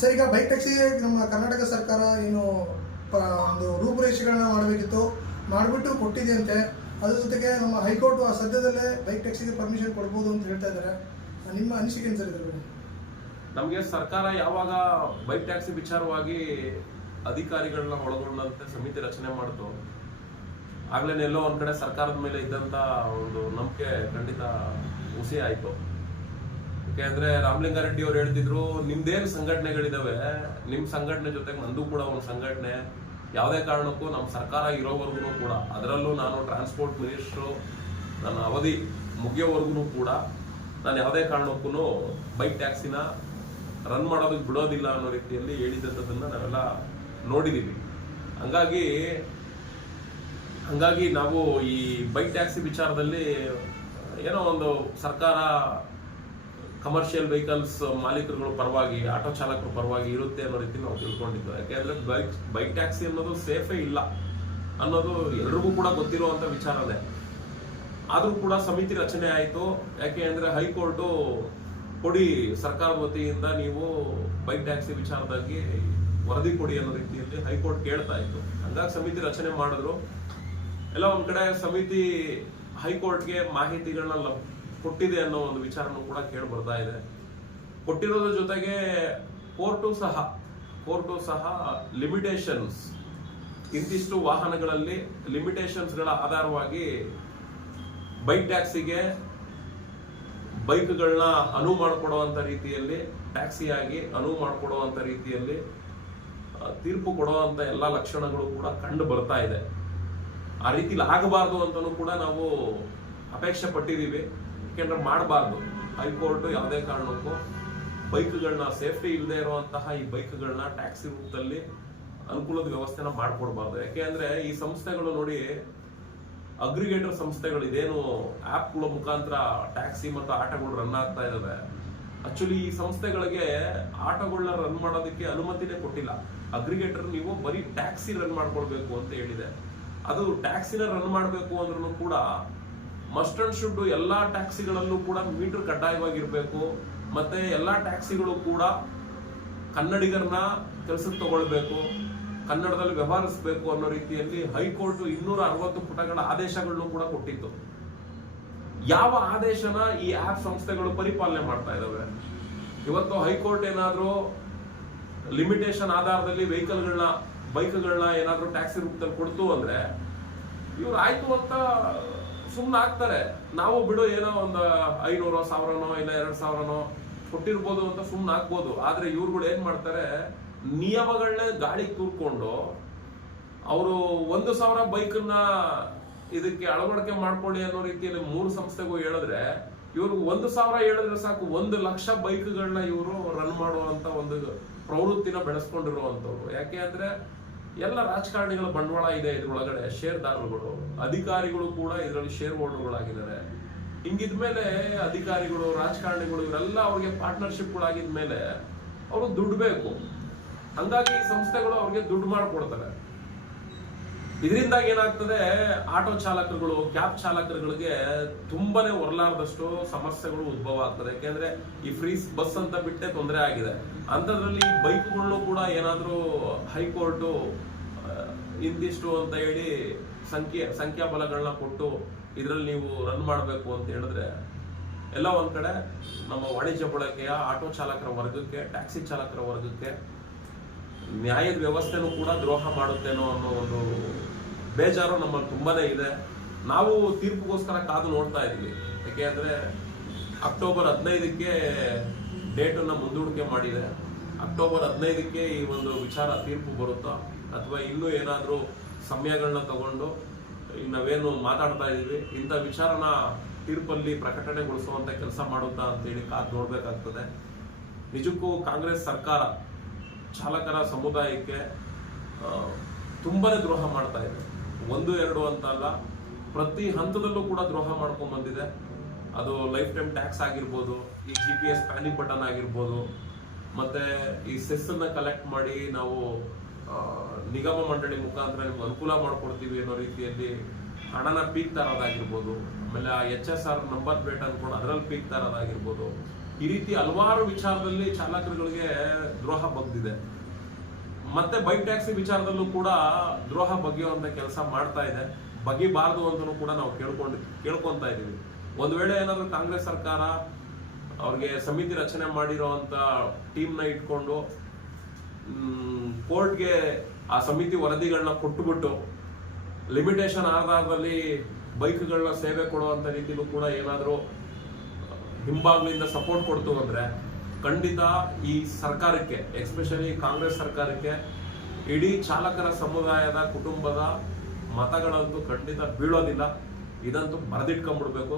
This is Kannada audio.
ಸರ್, ಈಗ ಬೈಕ್ ಟ್ಯಾಕ್ಸಿಗೆ ನಮ್ಮ ಕರ್ನಾಟಕ ಸರ್ಕಾರ ಏನು ಒಂದು ರೂಪುರೇಷೆಗಳನ್ನ ಮಾಡಬೇಕಿತ್ತು. ಮಾಡಿಬಿಟ್ಟು ಕೊಟ್ಟಿದೆಯಂತೆ. ಅದ್ರ ಜೊತೆಗೆ ನಮ್ಮ ಹೈಕೋರ್ಟ್ ಆ ಸದ್ಯದಲ್ಲೇ ಬೈಕ್ ಟ್ಯಾಕ್ಸಿಗೆ ಪರ್ಮಿಷನ್ ಕೊಡ್ಬೋದು ಅಂತ ಹೇಳ್ತಾ ಇದ್ದಾರೆ. ನಿಮ್ಮ ಅನಿಸಿಕೆ ಏನು ಸರ್ ಇದ್ರ ನಮಗೆ ಸರ್ಕಾರ ಯಾವಾಗ ಬೈಕ್ ಟ್ಯಾಕ್ಸಿ ವಿಚಾರವಾಗಿ ಅಧಿಕಾರಿಗಳನ್ನ ಒಳಗೊಂಡಂತೆ ಸಮಿತಿ ರಚನೆ ಮಾಡಿತು ಆಗ್ಲೇ ಎಲ್ಲೋ ಒಂದ್ ಕಡೆ ಸರ್ಕಾರದ ಮೇಲೆ ಇದ್ದಂತ ಒಂದು ನಂಬಿಕೆ ಖಂಡಿತ ಹುಸಿ ಆಯ್ತು. ಯಾಕೆಂದ್ರೆ ರಾಮಲಿಂಗಾರೆಡ್ಡಿ ಅವ್ರು ಹೇಳ್ತಿದ್ರು, ನಿಮ್ದೇನು ಸಂಘಟನೆಗಳಿದಾವೆ, ನಿಮ್ ಸಂಘಟನೆ ಜೊತೆಗೆ ನಂದು ಕೂಡ ಒಂದು ಸಂಘಟನೆ, ಯಾವುದೇ ಕಾರಣಕ್ಕೂ ನಮ್ಮ ಸರ್ಕಾರ ಇರೋವರೆಗೂ ಕೂಡ, ಅದರಲ್ಲೂ ನಾನು ಟ್ರಾನ್ಸ್ಪೋರ್ಟ್ ಮಿನಿಸ್ಟ್ರು ನನ್ನ ಅವಧಿ ಮುಗಿಯೋವರೆಗೂ ಕೂಡ, ನಾನು ಯಾವುದೇ ಕಾರಣಕ್ಕೂ ಬೈಕ್ ಟ್ಯಾಕ್ಸಿನ ರನ್ ಮಾಡೋದಕ್ಕೆ ಬಿಡೋದಿಲ್ಲ ಅನ್ನೋ ರೀತಿಯಲ್ಲಿ ಹೇಳಿದಂಥದ್ದನ್ನು ನಾವೆಲ್ಲ ನೋಡಿದ್ದೀವಿ ಹಂಗಾಗಿ ಹಂಗಾಗಿ ನಾವು ಈ ಬೈಕ್ ಟ್ಯಾಕ್ಸಿ ವಿಚಾರದಲ್ಲಿ ಏನೋ ಒಂದು ಸರ್ಕಾರ ಕಮರ್ಷಿಯಲ್ ವೆಹಿಕಲ್ಸ್ ಮಾಲೀಕರುಗಳ ಪರವಾಗಿ ಆಟೋ ಚಾಲಕರ ಪರವಾಗಿ ಇರುತ್ತೆ ಅನ್ನೋ ರೀತಿ ನಾವು ತಿಳ್ಕೊಂಡಿದ್ದು ಯಾಕೆಂದ್ರೆ ಬೈಕ್ ಬೈಕ್ ಟ್ಯಾಕ್ಸಿ ಅನ್ನೋದು ಸೇಫೇ ಇಲ್ಲ ಅನ್ನೋದು ಎಲ್ರಿಗೂ ಕೂಡ ಗೊತ್ತಿರುವಂತ ವಿಚಾರನೇ ಆದರೂ ಕೂಡ ಸಮಿತಿ ರಚನೆ ಆಯಿತು. ಯಾಕೆ ಅಂದರೆ ಹೈಕೋರ್ಟು ಕೊಡಿ ಸರ್ಕಾರದ ವತಿಯಿಂದ ನೀವು ಬೈಕ್ ಟ್ಯಾಕ್ಸಿ ವಿಚಾರದಾಗಿ ವರದಿ ಕೊಡಿ ಅನ್ನೋ ರೀತಿಯಲ್ಲಿ ಹೈಕೋರ್ಟ್ ಕೇಳ್ತಾ ಇತ್ತು. ಹಂಗಾಗಿ ಸಮಿತಿ ರಚನೆ ಮಾಡಿದ್ರು. ಎಲ್ಲ ಒಂದು ಕಡೆ ಸಮಿತಿ ಹೈಕೋರ್ಟ್ಗೆ ಮಾಹಿತಿಗಳನ್ನ ಲಭ್- ಕೊಟ್ಟಿದೆ ಅನ್ನೋ ಒಂದು ವಿಚಾರನೂ ಕೂಡ ಕೇಳಿ ಬರ್ತಾ ಇದೆ. ಕೊಟ್ಟಿರೋದ್ರ ಜೊತೆಗೆ ಕೋರ್ಟು ಸಹ ಕೋರ್ಟು ಸಹ ಲಿಮಿಟೇಷನ್ಸ್, ಇಂತಿಷ್ಟು ವಾಹನಗಳಲ್ಲಿ ಲಿಮಿಟೇಷನ್ಸ್ಗಳ ಆಧಾರವಾಗಿ ಬೈಕ್ ಟ್ಯಾಕ್ಸಿಗೆ ಬೈಕ್ಗಳನ್ನ ಅನುವು ಮಾಡಿಕೊಡುವಂಥ ರೀತಿಯಲ್ಲಿ, ಟ್ಯಾಕ್ಸಿಯಾಗಿ ಅನುವು ಮಾಡಿಕೊಡುವಂಥ ರೀತಿಯಲ್ಲಿ ತೀರ್ಪು ಕೊಡುವಂಥ ಎಲ್ಲ ಲಕ್ಷಣಗಳು ಕೂಡ ಕಂಡು ಬರ್ತಾ ಇದೆ. ಆ ರೀತಿಲಿ ಆಗಬಾರ್ದು ಅಂತಲೂ ಕೂಡ ನಾವು ಅಪೇಕ್ಷೆ ಪಟ್ಟಿದೀವಿ ಯಾಕೆಂದ್ರೆ ಮಾಡಬಾರ್ದು. ಹೈಕೋರ್ಟ್ ಯಾವುದೇ ಕಾರಣಕ್ಕೂ ಬೈಕ್ಗಳನ್ನ ಸೇಫ್ಟಿ ಇಲ್ಲದೆ ಇರುವಂತಹ ಈ ಬೈಕ್ಗಳನ್ನ ಟ್ಯಾಕ್ಸಿ ರೂಪದಲ್ಲಿ ಅನುಕೂಲದ ವ್ಯವಸ್ಥೆನ ಮಾಡ್ಕೊಡ್ಬಾರ್ದು. ಯಾಕೆಂದ್ರೆ ಈ ಸಂಸ್ಥೆಗಳು ನೋಡಿ ಅಗ್ರಿಗೇಟರ್ ಸಂಸ್ಥೆಗಳು ಇದೇನು ಆ್ಯಪ್ಗಳ ಮುಖಾಂತರ ಟ್ಯಾಕ್ಸಿ ಮತ್ತು ಆಟೋಗಳು ರನ್ ಆಗ್ತಾ ಇದ್ದಾವೆ ಆಕ್ಚುಲಿ ಈ ಸಂಸ್ಥೆಗಳಿಗೆ ಆಟೋಗಳನ್ನ ರನ್ ಮಾಡೋದಕ್ಕೆ ಅನುಮತಿನೇ ಕೊಟ್ಟಿಲ್ಲ. ಅಗ್ರಿಗೇಟರ್ ನೀವು ಬರೀ ಟ್ಯಾಕ್ಸಿ ರನ್ ಮಾಡ್ಕೊಳ್ಬೇಕು ಅಂತ ಹೇಳಿದೆ. ಅದು ಟ್ಯಾಕ್ಸಿನ ರನ್ ಮಾಡಬೇಕು ಅಂದ್ರೂ ಕೂಡ ಮಸ್ಟ್ ಅಂಡ್ ಶುಡ್ ಎಲ್ಲಾ ಟ್ಯಾಕ್ಸಿಗಳಲ್ಲೂ ಕೂಡ ಮೀಟರ್ ಕಡ್ಡಾಯವಾಗಿರಬೇಕು. ಮತ್ತೆ ಎಲ್ಲಾ ಟ್ಯಾಕ್ಸಿಗಳು ಕೂಡ ಕನ್ನಡಿಗರನ್ನ ಕೆಲಸಕ್ಕೆ ತಗೊಳ್ಬೇಕು, ಕನ್ನಡದಲ್ಲಿ ವ್ಯವಹರಿಸಬೇಕು ಅನ್ನೋ ರೀತಿಯಲ್ಲಿ ಹೈಕೋರ್ಟ್ ಇನ್ನೂರ ಅರವತ್ತು ಪುಟಗಳ ಆದೇಶಗಳನ್ನು ಕೂಡ ಕೊಟ್ಟಿತ್ತು. ಯಾವ ಆದೇಶನ ಈ ಆಪ್ ಸಂಸ್ಥೆಗಳು ಪರಿಪಾಲನೆ ಮಾಡ್ತಾ ಇದಾವೆ ಇವತ್ತು ಹೈಕೋರ್ಟ್ ಏನಾದರೂ ಲಿಮಿಟೇಷನ್ ಆಧಾರದಲ್ಲಿ ವೆಹಿಕಲ್ಗಳನ್ನ, ಬೈಕ್ಗಳನ್ನ ಏನಾದರೂ ಟ್ಯಾಕ್ಸಿ ರೂಪದಲ್ಲಿ ಕೊಡ್ತು ಅಂದ್ರೆ ಇವ್ರು ಆಯ್ತು ಅಂತ ಸುಮ್ಮನೆ ಆಗ್ತಾರೆ ನಾವು ಬಿಡು, ಏನೋ ಒಂದು ಐನೂರೋ, ಸಾವಿರನೋ, ಇಲ್ಲ ಎರಡು ಸಾವಿರನೋ ಕೊಟ್ಟಿರ್ಬೋದು ಅಂತ ಸುಮ್ಮನೆ ಹಾಕ್ಬೋದು. ಆದ್ರೆ ಇವ್ರುಗಳು ಏನ್ ಮಾಡ್ತಾರೆ ನಿಯಮಗಳನ್ನೇ ಗಾಳಿ ತೂರ್ಕೊಂಡು ಅವರು ಒಂದು ಸಾವಿರ ಬೈಕನ್ನ ಇದಕ್ಕೆ ಅಳವಡಿಕೆ ಮಾಡ್ಕೊಳ್ಳಿ ಅನ್ನೋ ರೀತಿಯಲ್ಲಿ ಮೂರು ಸಂಸ್ಥೆಗೂ ಹೇಳಿದ್ರೆ, ಇವರು ಒಂದು ಸಾವಿರ ಹೇಳಿದ್ರೆ ಸಾಕು, ಒಂದು ಲಕ್ಷ ಬೈಕ್ಗಳನ್ನ ಇವರು ರನ್ ಮಾಡುವಂತ ಒಂದು ಪ್ರವೃತ್ತಿನ ಬೆಳೆಸ್ಕೊಂಡಿರುವಂತವ್ರು ಯಾಕೆ ಅಂದ್ರೆ ಎಲ್ಲ ರಾಜಕಾರಣಿಗಳ ಬಂಡವಾಳ ಇದೆ ಇದ್ರೊಳಗಡೆ ಶೇರ್ದಾರರುಗಳು ಅಧಿಕಾರಿಗಳು ಕೂಡ ಇದರಲ್ಲಿ ಶೇರ್ ಹೋಲ್ಡರ್ಗಳಾಗಿದ್ದಾರೆ ಹಿಂಗಿದ್ಮೇಲೆ ಅಧಿಕಾರಿಗಳು, ರಾಜಕಾರಣಿಗಳು ಇವರೆಲ್ಲ ಅವ್ರಿಗೆ ಪಾರ್ಟ್ನರ್ಶಿಪ್ಗಳಾಗಿದ್ಮೇಲೆ ಅವರು ದುಡ್ಡು ಬೇಕು. ಹಂಗಾಗಿ ಸಂಸ್ಥೆಗಳು ಅವ್ರಿಗೆ ದುಡ್ಡು ಮಾಡ್ಕೊಡ್ತಾರೆ. ಇದರಿಂದಾಗಿ ಏನಾಗ್ತದೆ, ಆಟೋ ಚಾಲಕರುಗಳು, ಕ್ಯಾಬ್ ಚಾಲಕರುಗಳಿಗೆ ತುಂಬಾನೇ ಹೊರಲಾರ್ದಷ್ಟು ಸಮಸ್ಯೆಗಳು ಉದ್ಭವ ಆಗ್ತದೆ. ಯಾಕೆಂದ್ರೆ ಈ ಫ್ರೀ ಬಸ್ ಅಂತ ಬಿಟ್ಟೆ ತೊಂದರೆ ಆಗಿದೆ. ಅಂಥದ್ರಲ್ಲಿ ಬೈಕ್ಗಳು ಕೂಡ ಏನಾದರೂ ಹೈಕೋರ್ಟು ಇಂತಿಷ್ಟು ಅಂತ ಹೇಳಿ ಸಂಖ್ಯೆ ಸಂಖ್ಯಾಬಲಗಳನ್ನ ಕೊಟ್ಟು ಇದರಲ್ಲಿ ನೀವು ರನ್ ಮಾಡಬೇಕು ಅಂತ ಹೇಳಿದ್ರೆ, ಎಲ್ಲ ಒಂದ್ ಕಡೆ ನಮ್ಮ ವಾಣಿಜ್ಯ ಬಳಕೆಯ, ಆಟೋ ಚಾಲಕರ ವರ್ಗಕ್ಕೆ, ಟ್ಯಾಕ್ಸಿ ಚಾಲಕರ ವರ್ಗಕ್ಕೆ ನ್ಯಾಯದ ವ್ಯವಸ್ಥೆನೂ ಕೂಡ ದ್ರೋಹ ಮಾಡುತ್ತೇನೋ ಅನ್ನೋ ಒಂದು ಬೇಜಾರು ನಮ್ಮಲ್ಲಿ ತುಂಬಾ ಇದೆ. ನಾವು ತೀರ್ಪುಗೋಸ್ಕರ ಕಾದು ನೋಡ್ತಾ ಇದ್ದೀವಿ. ಯಾಕೆ ಅಂದರೆ ಅಕ್ಟೋಬರ್ ಹದಿನೈದಕ್ಕೆ ಡೇಟನ್ನು ಮುಂದೂಡಿಕೆ ಮಾಡಿದೆ. ಅಕ್ಟೋಬರ್ ಹದಿನೈದಕ್ಕೆ ಈ ಒಂದು ವಿಚಾರ ತೀರ್ಪು ಬರುತ್ತಾ? ಅಥವಾ ಇನ್ನೂ ಏನಾದರೂ ಸಮಯಗಳನ್ನ ತಗೊಂಡು ನಾವೇನು ಮಾತಾಡ್ತಾ ಇದ್ದೀವಿ? ಇಂಥ ವಿಚಾರನ ತೀರ್ಪಲ್ಲಿ ಪ್ರಕಟಣೆಗೊಳಿಸುವಂಥ ಕೆಲಸ ಮಾಡುತ್ತಾ ಅಂತೇಳಿ ಕಾದು ನೋಡಬೇಕಾಗ್ತದೆ. ನಿಜಕ್ಕೂ ಕಾಂಗ್ರೆಸ್ ಸರ್ಕಾರ ಚಾಲಕರ ಸಮುದಾಯಕ್ಕೆ ತುಂಬಾ ದ್ರೋಹ ಮಾಡ್ತಾ ಇದೆ. ಒಂದು, ಎರಡು ಅಂತ ಅಲ್ಲ ಪ್ರತಿ ಹಂತದಲ್ಲೂ ಕೂಡ ದ್ರೋಹ ಮಾಡ್ಕೊಂಡ್ ಬಂದಿದೆ. ಅದು ಲೈಫ್ ಟೈಮ್ ಟ್ಯಾಕ್ಸ್ ಆಗಿರ್ಬೋದು, ಈ G P S panic button ಆಗಿರ್ಬೋದು, ಮತ್ತೆ ಈ ಸೆಸ್ ಅನ್ನ ಕಲೆಕ್ಟ್ ಮಾಡಿ ನಾವು ನಿಗಮ ಮಂಡಳಿ ಮುಖಾಂತರ ನಿಮ್ಗೆ ಅನುಕೂಲ ಮಾಡ್ಕೊಡ್ತೀವಿ ಅನ್ನೋ ರೀತಿಯಲ್ಲಿ ಹಣನ ಪೀಕ್ ತರೋದಾಗಿರ್ಬೋದು, ಆಮೇಲೆ ಆ H S R number plate ಅನ್ಕೊಂಡು ಅದರಲ್ಲಿ ಪೀಕ್ ತರೋದಾಗಿರ್ಬೋದು. ಈ ರೀತಿ ಹಲವಾರು ವಿಚಾರದಲ್ಲಿ ಚಾಲಕರುಗಳಿಗೆ ದ್ರೋಹ ಬಗ್ದಿದೆ ಮತ್ತೆ ಬೈಕ್ ಟ್ಯಾಕ್ಸಿ ವಿಚಾರದಲ್ಲೂ ಕೂಡ ದ್ರೋಹ ಬಗೆಯುವಂತ ಕೆಲಸ ಮಾಡ್ತಾ ಇದೆ. ಬಗೆಬಾರದು ಅಂತಲೂ ಕೂಡ ನಾವು ಕೇಳ್ಕೊಂಡು, ಕೇಳ್ಕೊಂತಾ ಇದೀವಿ ಒಂದ್ ವೇಳೆ ಏನಾದ್ರು ಕಾಂಗ್ರೆಸ್ ಸರ್ಕಾರ ಅವ್ರಿಗೆ ಸಮಿತಿ ರಚನೆ ಮಾಡಿರೋಂತ ಟೀಮ್ನ ಇಟ್ಕೊಂಡು ಕೋರ್ಟ್ಗೆ ಆ ಸಮಿತಿ ವರದಿಗಳನ್ನ ಕೊಟ್ಟುಬಿಟ್ಟು ಲಿಮಿಟೇಷನ್ ಆಧಾರದಲ್ಲಿ ಬೈಕ್ಗಳನ್ನ ಸೇವೆ ಕೊಡುವಂತ ರೀತಿಲೂ ಕೂಡ ಏನಾದರೂ ಹಿಂಭಾಗದಿಂದ ಸಪೋರ್ಟ್ ಕೊಡ್ತು ಅಂದ್ರೆ ಖಂಡಿತ ಈ ಸರ್ಕಾರಕ್ಕೆ ಎಸ್ಪೆಷಲಿ ಕಾಂಗ್ರೆಸ್ ಸರ್ಕಾರಕ್ಕೆ, ಇಡೀ ಚಾಲಕರ ಸಮುದಾಯದ ಕುಟುಂಬದ ಮತಗಳಂತೂ ಖಂಡಿತ ಬೀಳೋದಿಲ್ಲ. ಇದಂತೂ ಬರೆದಿಟ್ಕೊಂಡ್ಬಿಡ್ಬೇಕು